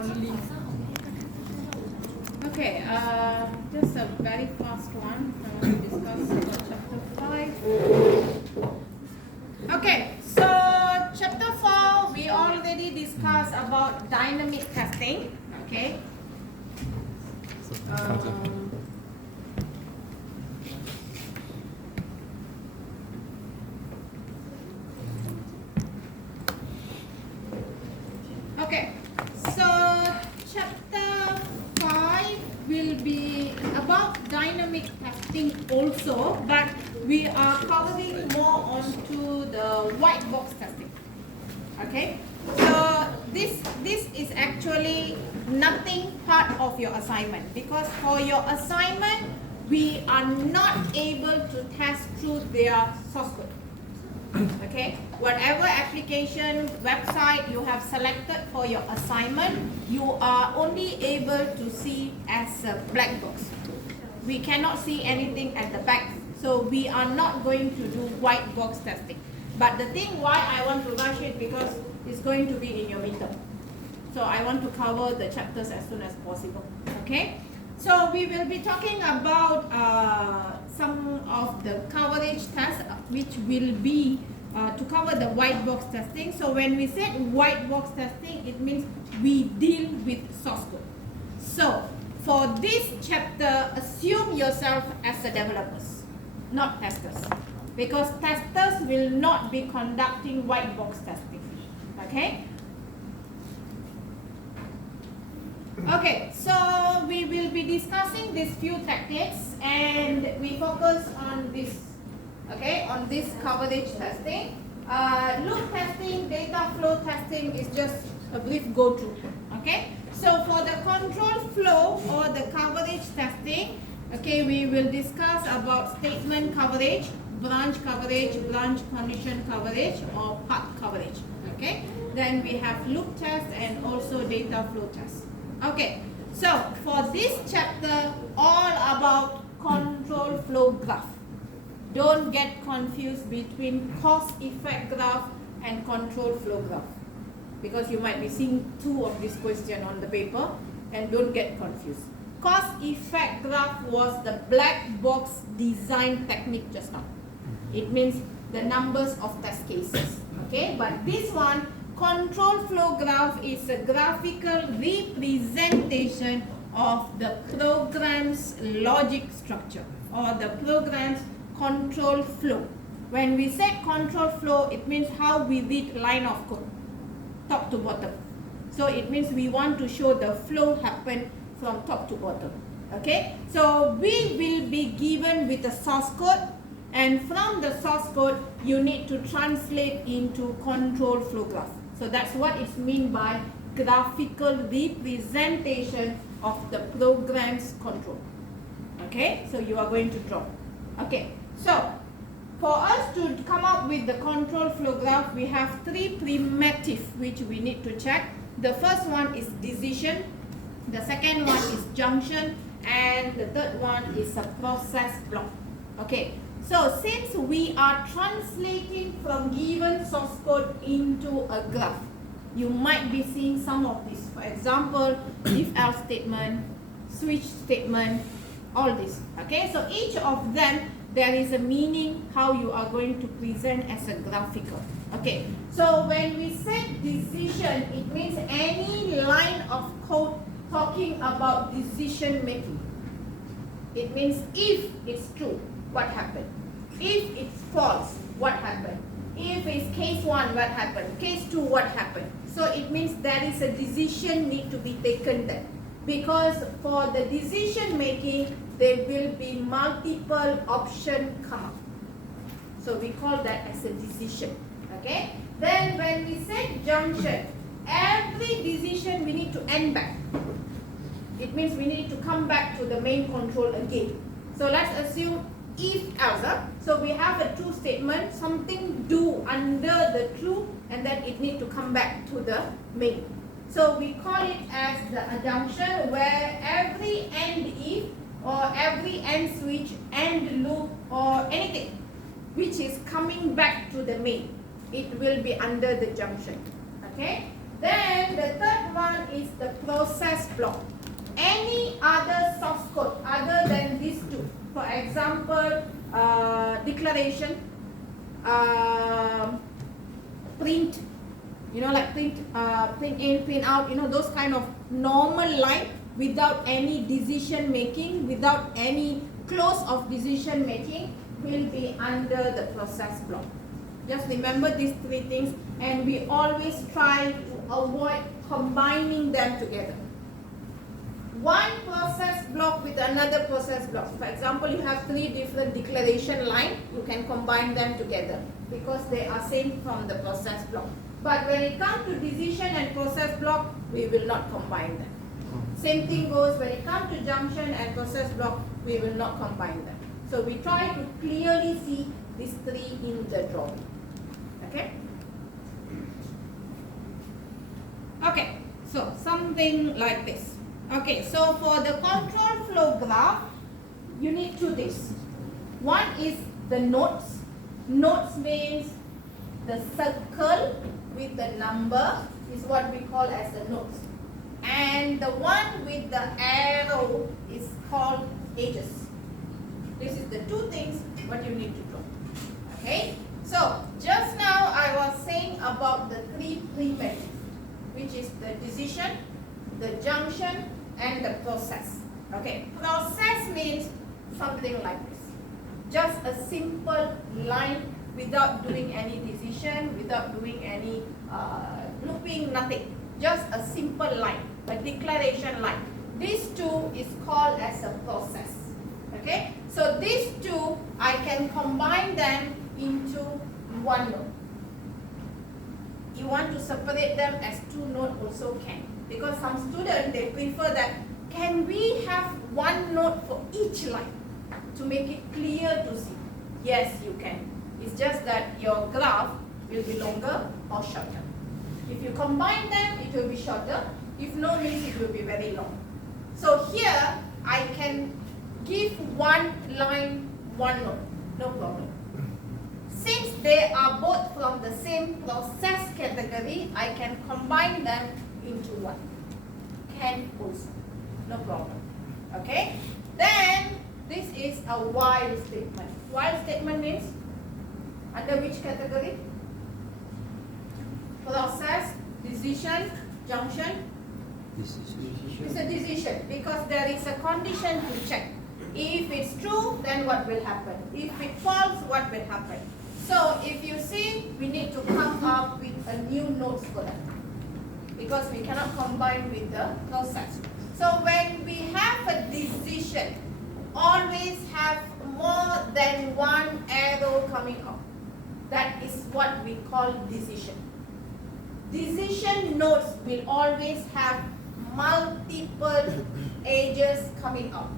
only. Okay, just a very fast one. I want to discuss about chapter 5. Okay, so chapter 4, we already discussed about dynamic testing. Okay. Okay, so chapter 5 will be about dynamic testing also, but we are covering more onto the white box testing. Okay, so this is actually nothing part of your assignment, because for your assignment we are not able to test through their source code. Okay, whatever application website you have selected for your assignment, you are only able to see as a black box. We cannot see anything at the back, so we are not going to do white box testing. But the thing why I want to rush it, because it's going to be in your midterm, so I want to cover the chapters as soon as possible. Okay, so we will be talking about some of the coverage tests, which will be to cover the white box testing. So when we said white box testing, it means we deal with source code. So for this chapter, assume yourself as a developers, not testers, because testers will not be conducting white box testing. Okay? Okay, so we will be discussing these few tactics, and we focus on this, okay, on this coverage testing. Loop testing, data flow testing is just a brief go through. Okay, so for the control flow or the coverage testing, okay, we will discuss about statement coverage, branch condition coverage, or path coverage. Okay, then we have loop test and also data flow test. Okay, so for this chapter, all about control flow graph. Don't get confused between cause effect graph and control flow graph, because you might be seeing two of this question on the paper, and don't get confused. Cause effect graph was the black box design technique just now. It means the numbers of test cases. Okay, but this one, control flow graph, is a graphical representation of the program's logic structure or the program's control flow. When we say control flow, it means how we read line of code, top to bottom. So it means we want to show the flow happen from top to bottom. Okay, so we will be given with the source code, and from the source code you need to translate into control flow graph. So that's what is meant by graphical representation of the program's control. Okay, so you are going to draw. Okay, so for us to come up with the control flow graph, we have three primitive which we need to check. The first one is decision, the second one is junction, and the third one is a process block. Okay, so since we are translating from given source code into a graph, you might be seeing some of this. For example, if else statement, switch statement, all this. Okay, so each of them, there is a meaning how you are going to present as a graphical. Okay, so when we say decision, it means any line of code talking about decision making. It means if it's true, what happened? If it's false, what happened? If it's case 1, what happened? Case 2, what happened? So it means there is a decision need to be taken there. Because for the decision making, there will be multiple options come up. So we call that as a decision. Okay? Then when we say junction, every decision we need to end back. It means we need to come back to the main control again. So let's assume if else. So we have a true statement, something do under the true, and then it need to come back to the main. So we call it as the junction, where every end if or every end switch, end loop, or anything which is coming back to the main, it will be under the junction. Okay. Then the third one is the block. Any other source code other than these two, for example, declaration, print, like print in, print out, those kind of normal line without any decision making, without any clause of decision making, will be under the process block. Just remember these three things, and we always try to avoid combining them together. One process block with another process block. For example, you have three different declaration lines, you can combine them together because they are same from the process block. But when it comes to decision and process block, we will not combine them. Same thing goes when it comes to junction and process block, we will not combine them. So we try to clearly see these three in the drawing. Okay? Okay, so something like this. Okay, so for the control flow graph, you need two things. One is the nodes. Nodes means the circle with the number is what we call as the nodes. And the one with the arrow is called edges. This is the two things what you need to draw. Okay, so just now I was saying about the three pre-matrix, which is the decision, the junction, and the process. Okay, process means something like this. Just a simple line without doing any decision, without doing any looping, nothing. Just a simple line, a declaration line. These two is called as a process. Okay, so these two, I can combine them into one node. You want to separate them as two nodes also can. Because some students, they prefer that, can we have one node for each line to make it clear to see? Yes, you can. It's just that your graph will be longer or shorter. If you combine them, it will be shorter. If no, means it will be very long. So here, I can give one line, one node, no problem. Since they are both from the same process category, I can combine them into one. Can also, no problem. Okay? Then, this is a while statement. While statement means, under which category? Process, decision, junction. Decision. It's a decision because there is a condition to check. If it's true, then what will happen? If it false, what will happen? So if you see, we need to come up with a new nodes for that because we cannot combine with the process. So when we have a decision, always have more than one arrow coming up. That is what we call decision. Decision nodes will always have multiple edges coming up.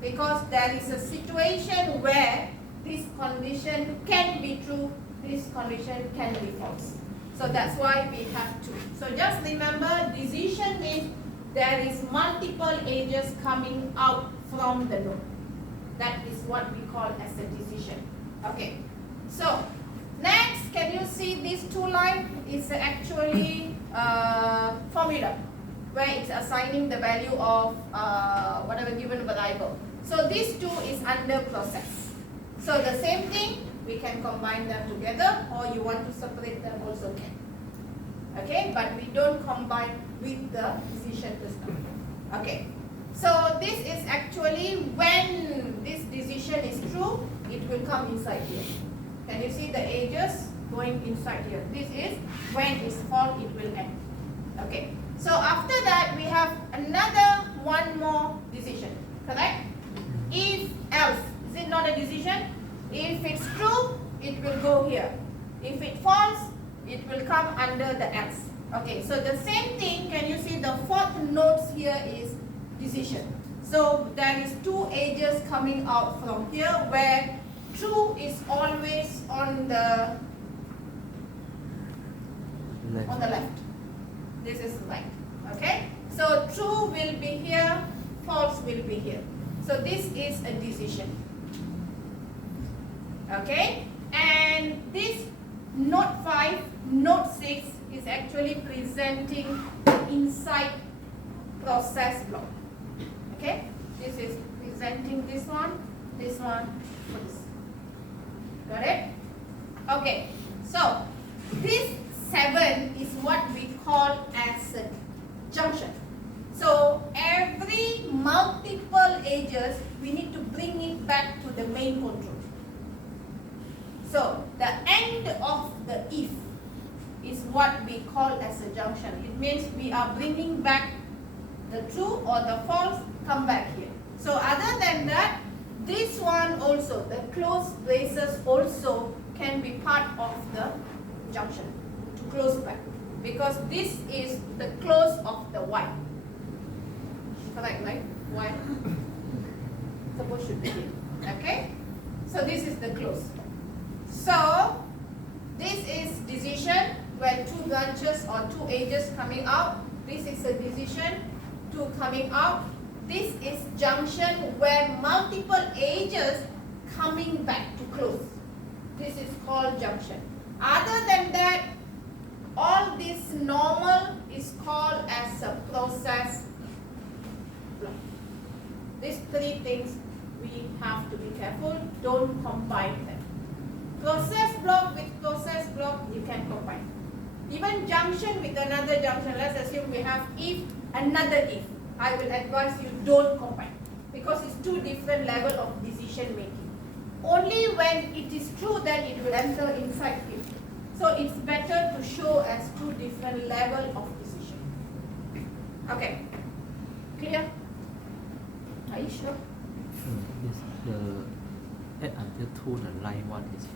Because there is a situation where this condition can be true, this condition can be false. So that's why we have two. So just remember, decision means there is multiple edges coming out from the node. That is what we call as a decision. Okay. So next, can you see these two lines? It's actually formula where it's assigning the value of whatever given variable. So these two is under process. So the same thing, we can combine them together, or you want to separate them also can. Okay, but we don't combine with the decision system. Okay, so this is actually when this decision is true, it will come inside here. Can you see the edges going inside here? This is when it's false, it will end. Okay, so after that, we have another one more decision, correct? If else, is it not a decision? If it's true, it will go here. If it false, it will come under the else. Okay, so the same thing, can you see the fourth nodes here is decision. So there is two edges coming out from here where true is always on the left. This is right. Okay, so true will be here, false will be here. So this is a decision. Okay, and this node 5, node 6 is actually presenting inside process block. Okay, this is presenting this one for this. Got it? Okay, so this 7 is what we call as a junction. So every multiple edges, we need to bring it back to the main control. So the end of the if is what we call as a junction. It means we are bringing back the true or the false, come back here. So other than that, this one also, the closed braces also can be part of the junction to close back, because this is the close of the white. Correct, right? White. Suppose should be here. Okay? So this is the close. So this is decision where 2 branches or 2 edges coming out. This is a decision, 2 coming out. This is junction where multiple edges coming back to close. This is called junction. Other than that, all this normal is called as a process block. These 3 things we have to be careful. Don't combine them. Process block with process block you can combine. Even junction with another junction. Let's assume we have if, another if. I will advise you don't combine, because it's 2 different level of decision making. Only when it is true that it will enter inside if. So it's better to show as 2 different level of decision. Okay, clear? Are you sure? Yes, the add until 2, the line one is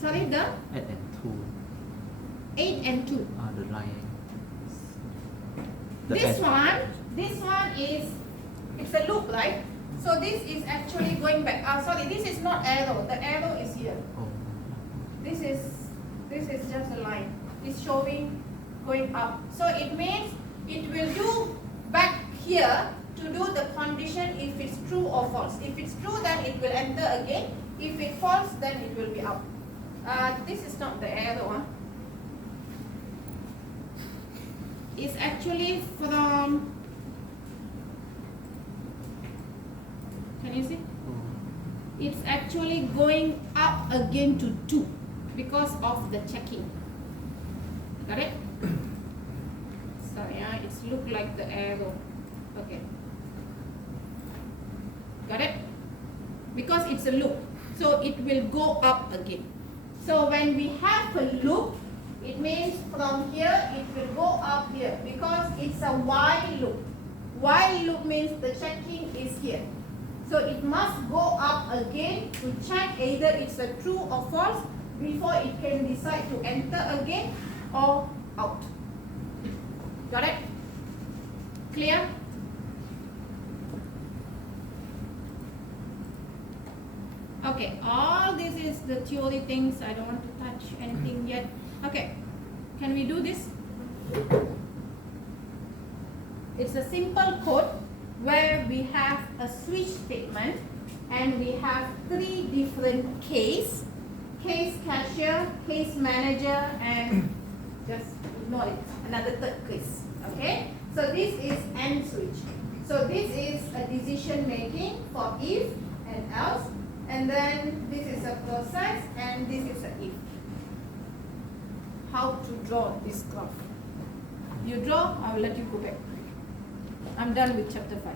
Sorry, the add and 2. 8 and 2. The line. This one is, it's a loop, right? So this is actually going back. Sorry, this is not arrow. The arrow is here. Oh. This is just a line. It's showing going up. So it means it will do back here to do the condition if it's true or false. If it's true, then it will enter again. If it's false, then it will be up. This is not the arrow one. It's actually from, can you see? It's actually going up again to 2 because of the checking. Got it? Sorry, it's look like the arrow. Okay. Got it? Because it's a loop, so it will go up again. So when we have a loop, it means from here it will go up here, because it's a while loop. While loop means the checking is here. So it must go up again to check either it's a true or false before it can decide to enter again or out. Got it? Clear? Okay, all this is the theory things. I don't want to touch anything yet. Okay, can we do this? It's a simple code where we have a switch statement and we have 3 different case cashier, case manager, and just ignore it, another 3rd case. Okay, so this is AND switch. So this is a decision making for if and else, and then this is a process and this is a if. How to draw this graph? You draw, I will let you go back. I'm done with chapter 5.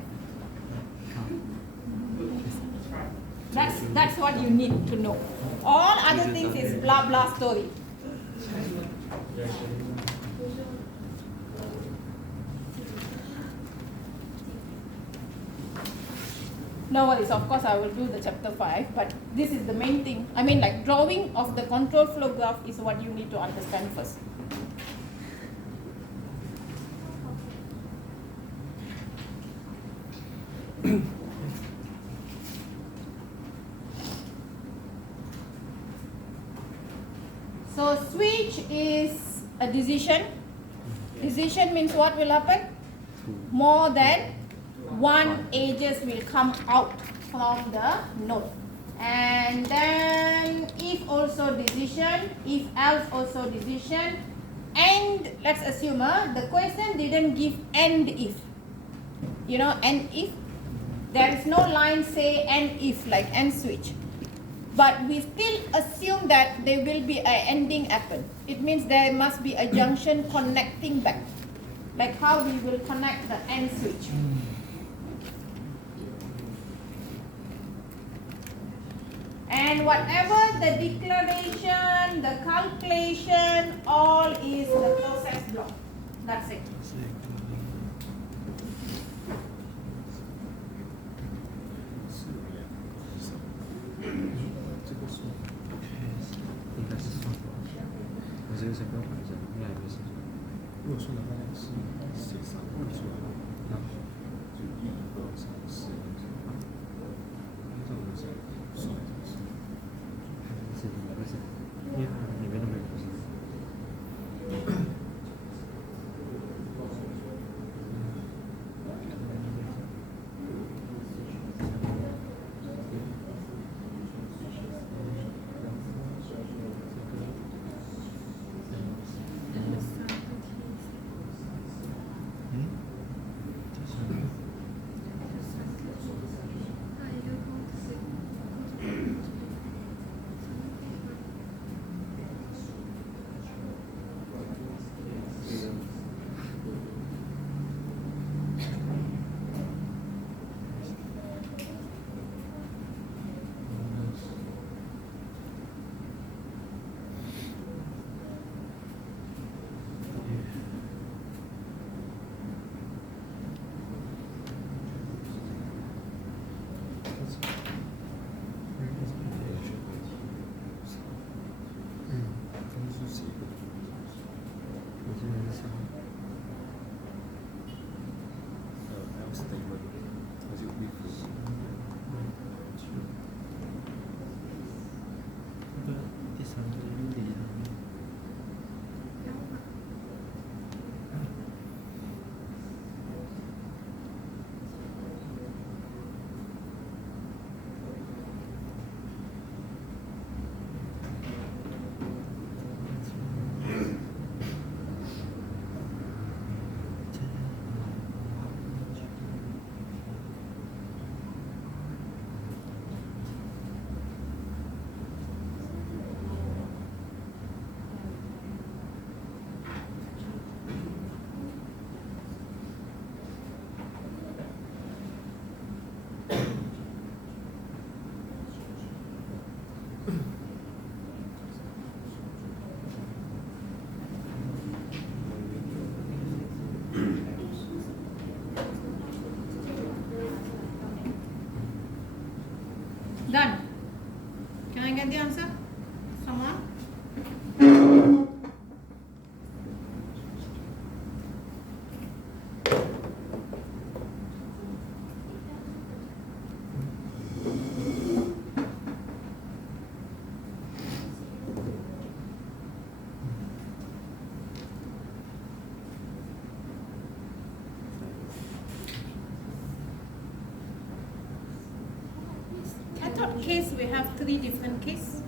That's what you need to know. All other things is blah blah story. No worries, of course I will do the chapter 5, but this is the main thing. I mean, like, drawing of the control flow graph is what you need to understand first. So switch is a decision. Decision means what will happen? More than 1 edges will come out from the node. And then if also decision, if else also decision, and and let's assume the question didn't give and if. You know, and if. There is no line say and if like and switch. But we still assume that there will be an ending happen. It means there must be a junction connecting back. Like how we will connect the and switch. And whatever the declaration, the calculation, all is the process block. That's it. Done. Can I get the answer? Someone? I thought case we have 3 different cases.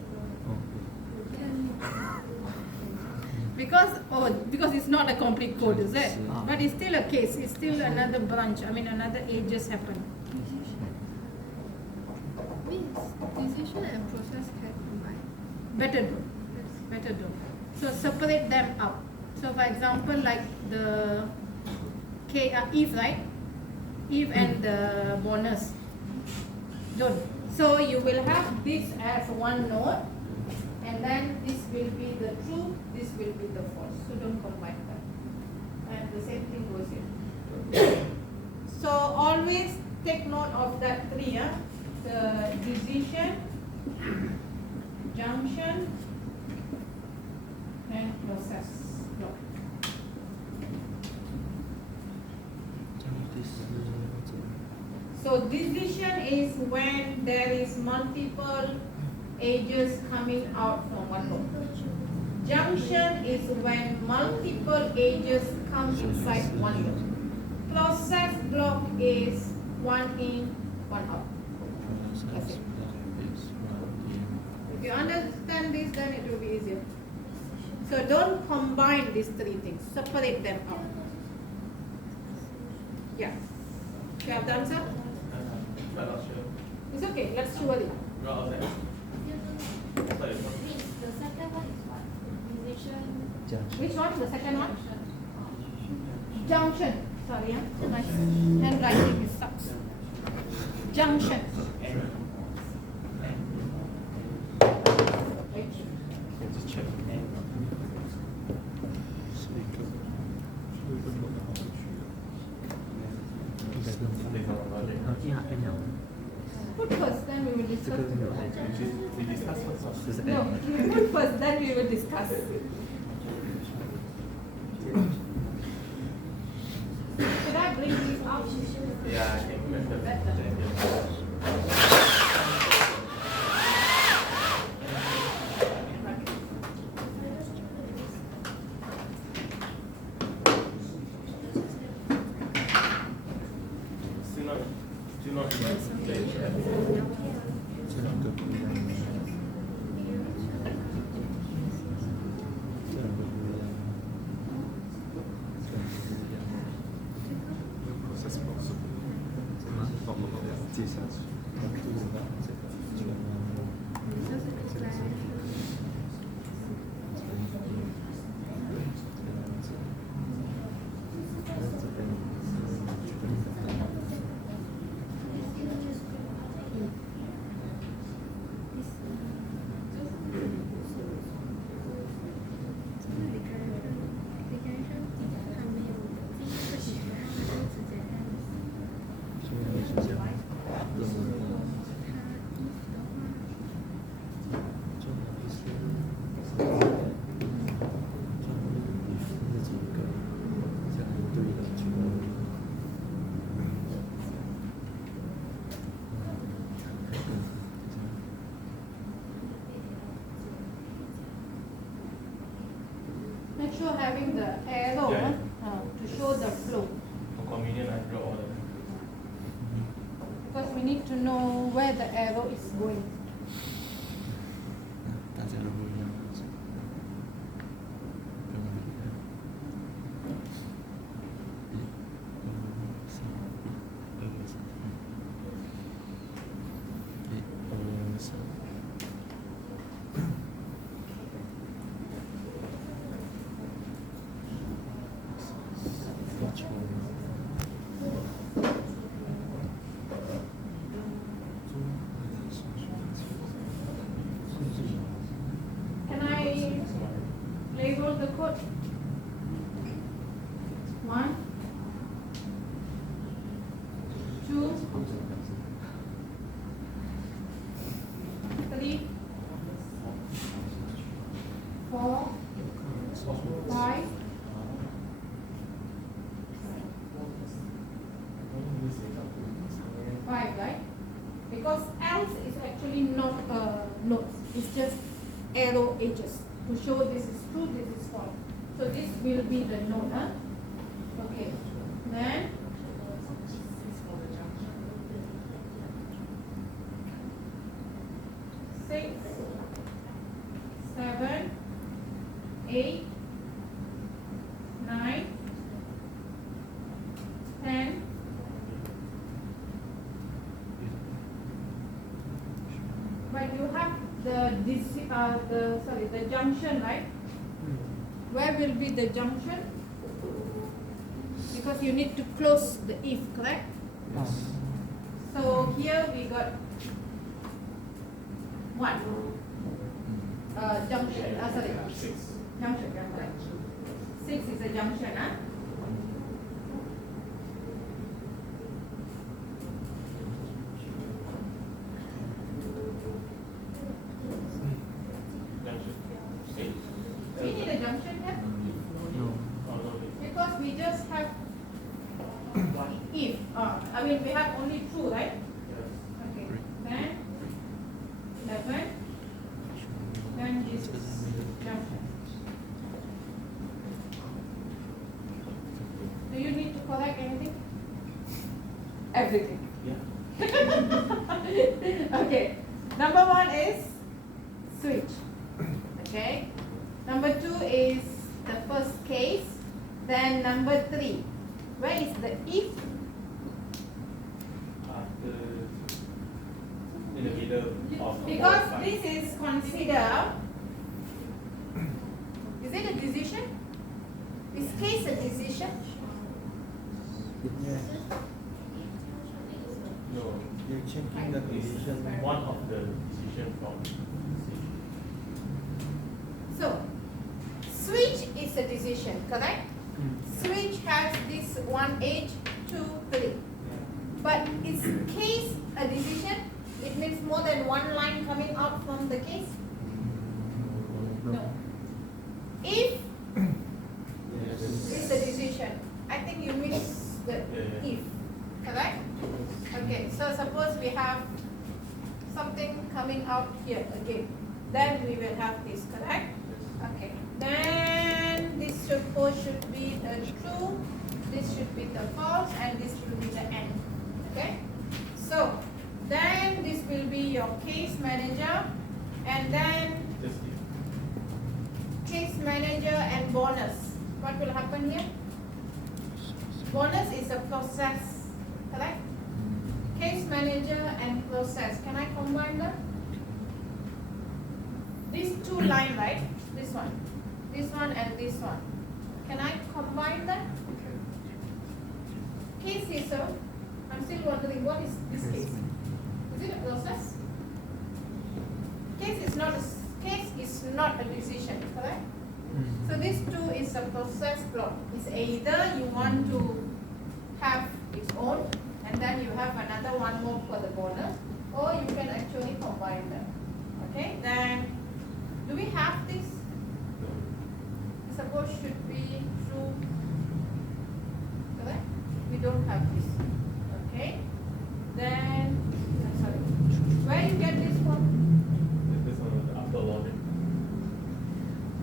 Because it's not a complete code, is it? But it's still a case. It's still another branch. I mean, another ages happen. Means decision and process can combine. Better do. Better do. So separate them out. So for example, like the if, right? If and the bonus. Don't. So you will have this as one node, and then this will be the true, this will be the false. So don't combine them. And the same thing goes here. So always take note of that 3, the decision, junction, and process block. So decision is when there is multiple edges coming out from one node. Junction is when multiple edges come inside one node. Process block is one in, one out. That's it. If you understand this, then it will be easier. So don't combine these three things. Separate them out. Yeah. You have the answer? I'm not sure. It's okay. Let's do it. Right outside. Sorry. The second one is what? Decision. Junction. Which one? The second one? Junction. Sorry, yeah. My handwriting is sucks. Junction. Just check. Put first, then we will 这 discuss. 个没有在讲， We discuss first. 就是 No, you put first, then we will discuss. Should I bring these out? Yeah, I think better. Still not right. 这两个不一样，这两个不一样，这两个不一样。process 保持什么？接下去。这个Make sure having the arrow Yeah. to show the flow. For convenient, I draw all the Because we need to know where the arrow is going. 大家都不一样，跟我们一样。Can I label the code? 1, 2, 3, 4, 5, 5, right? Because else is actually not a note. It's just arrow edges to show this is true, this is false. So this will be the node, huh? Okay. Then six, 7, 8, 9, 10. But you have the junction, right? Where will be the junction? Because you need to close the if, correct? So here we got 1. Junction. Junction, right? 6 is a junction, huh? We need a junction here because we just have if. We have only true, right? Okay. Then 11. Then this is junction. Do you need to correct anything? Everything. Yeah. Okay. Number 1 is switch. Okay. Number 2 is the first case. Then number 3, where is the if? In the middle of Because both this sides. is considered, is it a decision? Is case a decision? No, You're checking the decision. one of the decision from So, switch is a decision, correct? Switch has this one age, 2, 3. But is case a decision? It means more than one line coming out from the case? No. If is a decision. I think you missed the if, correct? Okay, so suppose we have something coming out here again. Then we will have this, correct? Okay. Then this should be the true, this should be the false, and this will be the end. Okay? So then this will be your case manager, and then just case manager and bonus. What will happen here? Bonus is a process, correct? Case manager and process. Can I combine them? These two line, right? This one and this one. Can I combine them? Case is a, I'm still wondering what is this case? Is it a process? Case is not a decision, correct? So this two is a process block. It's either you want to have its own and then you have another one more for the bonus, or you can actually combine them. Okay, then do we have this? Suppose should be true, correct? We don't have this. Okay, then sorry, where you get this from? this one after logic.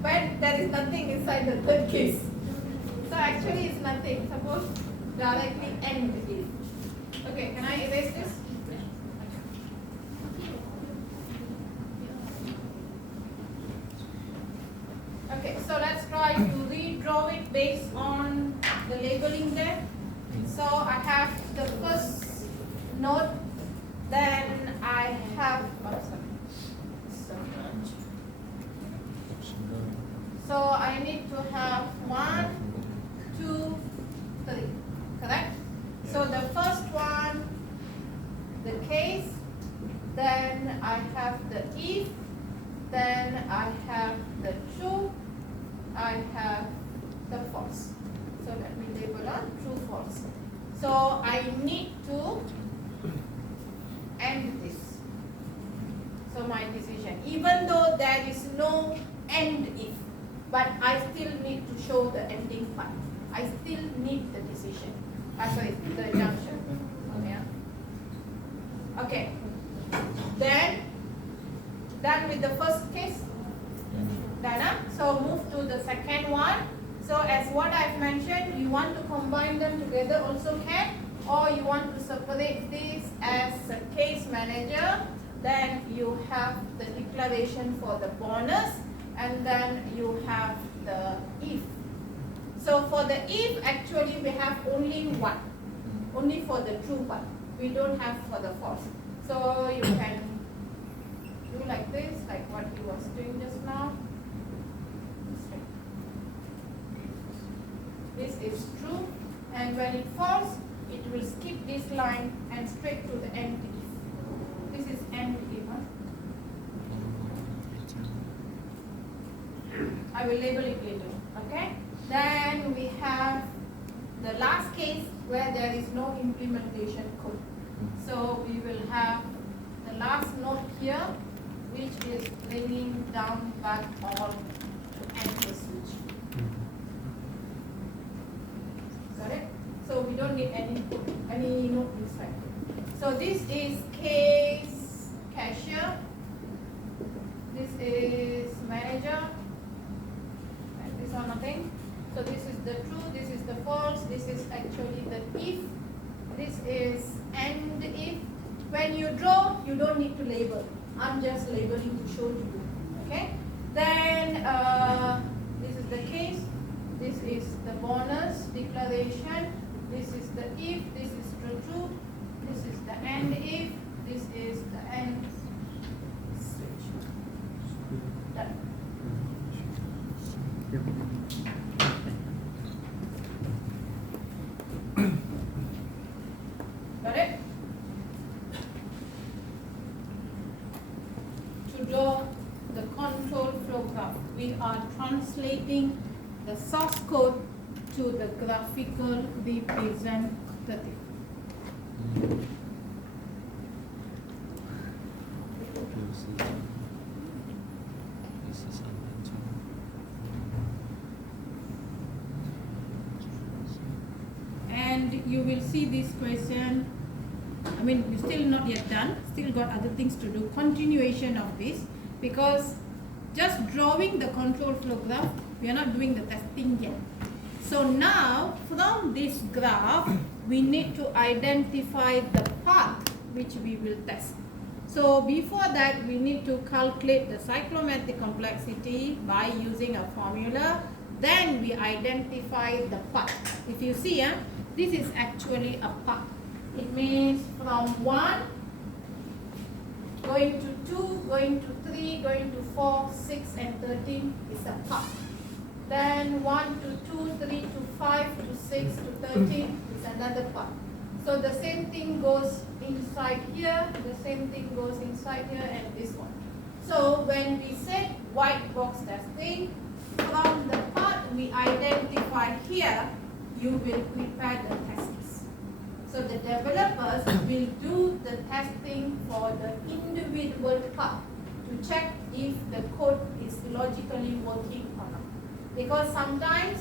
But there is nothing inside the third case. So actually it's nothing. Suppose directly end is. Okay, can I erase this? Okay, so let's try to redraw it based on the labeling there. So I have the first node, then I have, so I need to have 1, 2, 3, correct? So the first one, the case, then I have the if, then I have the true, I have the false. So let me label on true, false. So I need to end this. So my decision, even though there is no end if, but I still need to show the ending part. I still need the decision. Sorry, the junction. Yeah. Okay. Then done with the first case. Done. So move to the second one. So as what I've mentioned, you want to combine them together also can, or you want to separate this as a case manager. Then you have the declaration for the bonus, and then you have the if. So for the if, actually we have only one, only for the true part. We don't have for the false. So you can do like this, like what he was doing just now. This is true, and when it falls, it will skip this line and straight to the end if. This is end if. I will label it later, okay? Then we have the last case where there is no implementation code. So we will have the last node here, which is bringing down back all to end the switch. Got it? So we don't need any node inside. So this is case cashier. This is manager. This or nothing. So this is the true, this is the false, this is actually the if, this is end if. When you draw, you don't need to label. I'm just labeling to show to you. Okay? Then this is the case, this is the bonus declaration, this is the if, this is true, this is the end if, this is the end switch. Done. Got it? To draw the control flow graph, we are translating the source code to the graphical representative. This is unnatural. And you will see this question, I mean, we're still not yet done, still got other things to do, continuation of this, because just drawing the control flow graph, we are not doing the testing yet. So now, from this graph, we need to identify the path which we will test. So before that, we need to calculate the cyclomatic complexity by using a formula. Then we identify the path. If you see, this is actually a path. It means from 1, going to 2, going to 3, going to 4, 6 and 13 is a path. Then 1 to 2, 3 to 5 to 6 to 13 is another path. So the same thing goes inside here, the same thing goes inside here and this one. So when we said white box testing, from the path we identify here, you will prepare the tests. So the developers will do the testing for the individual path to check if the code is logically working or not. Because sometimes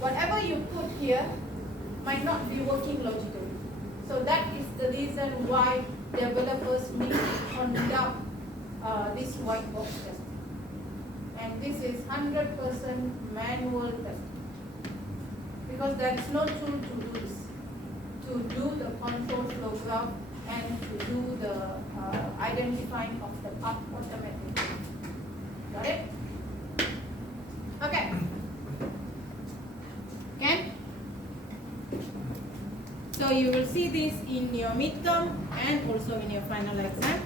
whatever you put here might not be working logically. So that is the reason why developers need to conduct this white box testing. And this is 100% manual testing. Because there is no tool to do this. To do the control flow graph and to do the identifying of the path automatically. Got it? Okay. Okay? So you will see this in your midterm and also in your final exam.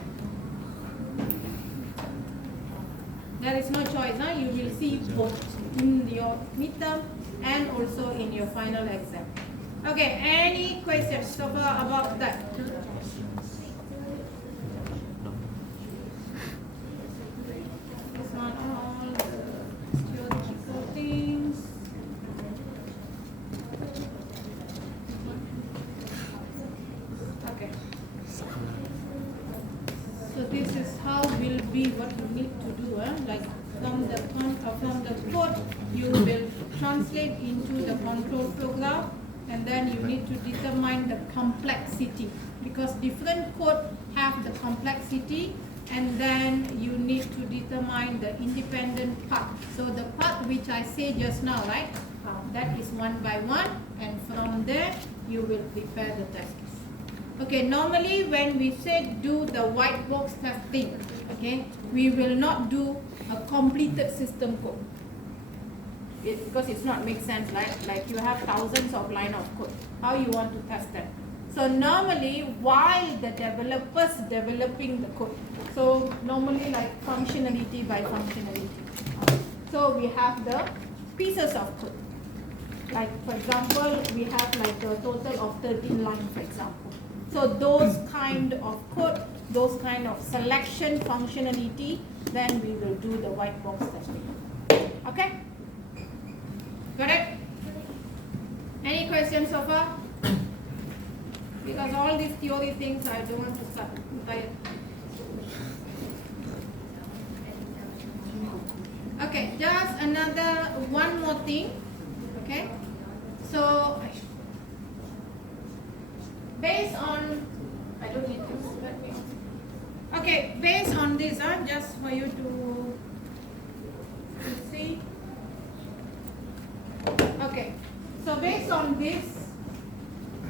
There is no choice, you will see both in your midterm and also in your final exam. Okay, any questions so far about that? This one, all the theoretical things. Okay. So this is how will be what you need to do, like from the code you will translate into the control flow graph, and then you need to determine the complexity, because different code have the complexity, and then you need to determine the independent path. So the path which I say just now, right, that is one by one, and from there you will prepare the tests. Okay, normally when we say do the white box testing, okay, we will not do a completed system code. Because it's not make sense, right? Like you have thousands of line of code. How you want to test them? So normally while the developers developing the code, so normally like functionality by functionality. So we have the pieces of code. Like for example, we have like a total of 13 lines, for example. So those kind of code, those kind of selection functionality, then we will do the white box testing. Okay? Got it? Any questions so far? Because all these theory things I don't want to start. Okay, just another one more thing. Okay? So based on, I don't need this, let me. Okay, based on this, just for you to see. Okay, so based on this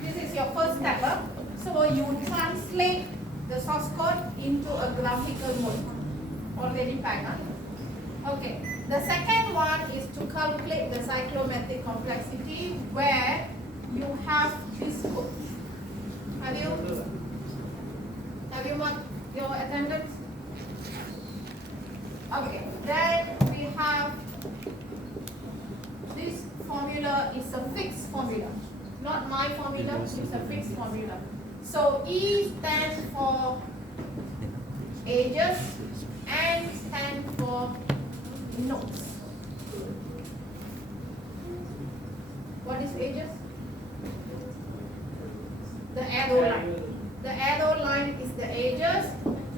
is your first step. So you translate the source code into a graphical mode. Already packed. Okay, the second one is to calculate the cyclomatic complexity where you have this code. Have you marked your attendance? Okay, then we have this formula is a fixed formula, not my formula, it's a fixed formula. So E stands for ages and stands for nodes. What is ages? The arrow line. The arrow line is the ages.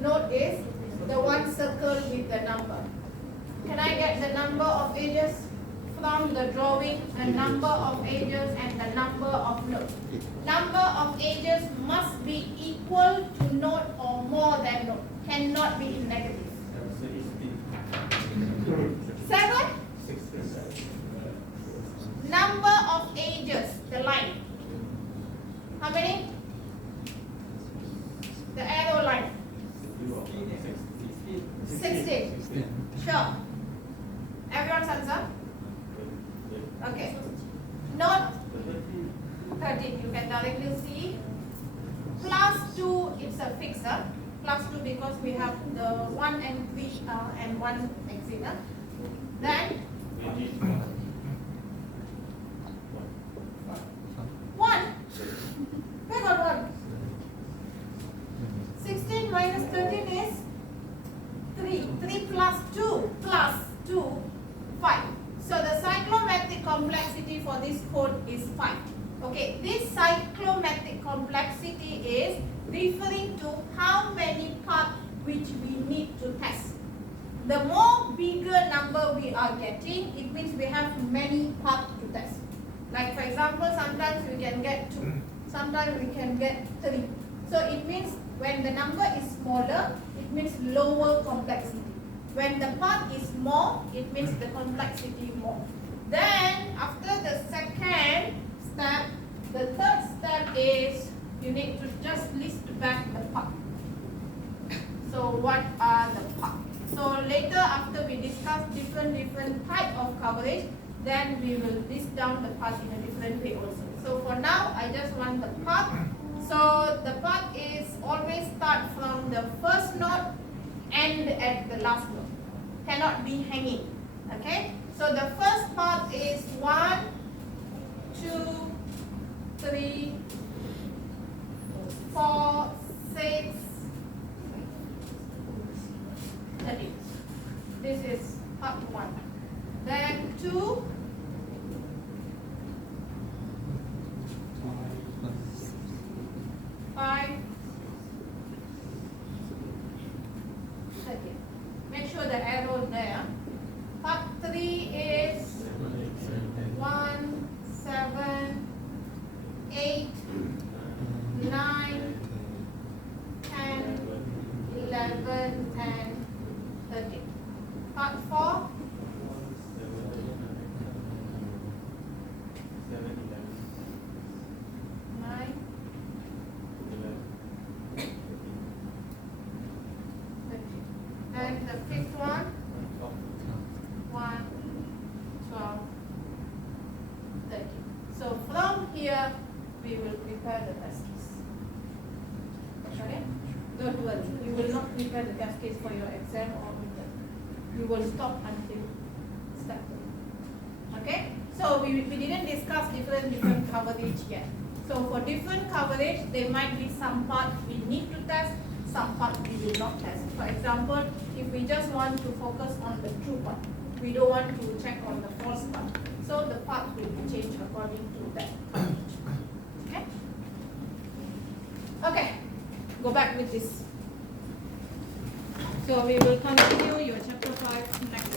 Node is the one circle with the number. Can I get the number of ages from the drawing? The number of ages and the number of nodes. Number of ages must be equal to node or more than node. Cannot be in negative. 7. Number of ages, the line. How many? The arrow line. 16. Sure. Everyone's answer? Okay. Node 13. You can directly see. Plus 2, it's a fixer. Plus 2 because we have the 1 and 3 and 1 exit. Then 1. Where got 1? 16 minus 13 is 3. 3 plus 2 plus 2, 5. So the cyclomatic complexity for this code is 5. Okay, this cyclomatic complexity is referring to how many parts which we need to test. The more bigger number we are getting, it means we have many parts to test. Like for example, sometimes we can get 2, sometimes we can get 3. So it means when the number is smaller, it means lower complexity. When the part is more, it means the complexity more. Then after the second step, the third step is you need to just list back the part. So what are the parts? So later after we discuss different type of coverage, then we will list down the part in a different way also. So for now, I just want the part. So the part is always start from the first node, end at the last node. Cannot be hanging. Okay? So the first part is 1, 2, 3, 4, 6, 13. This is part 1. Then 2, 5, 13. Make sure the arrow there. Part 3 is 1, 7, 8, 9, 10, 11, and 13. Part 4, 9, 13. And the fifth one, 1, 12, 13. So from here, we will prepare the test case. Okay? Don't worry, you will not prepare the test case for your exam or midterm. You will stop until step 3. Okay? So we didn't discuss different coverage yet. So for different coverage, there might be some part we need to test, some part we will not test. For example, if we just want to focus on the true part, we don't want to check on the false part. So the part will be changed according to that. Okay? Okay, go back with this. So we will continue your chapter 5 next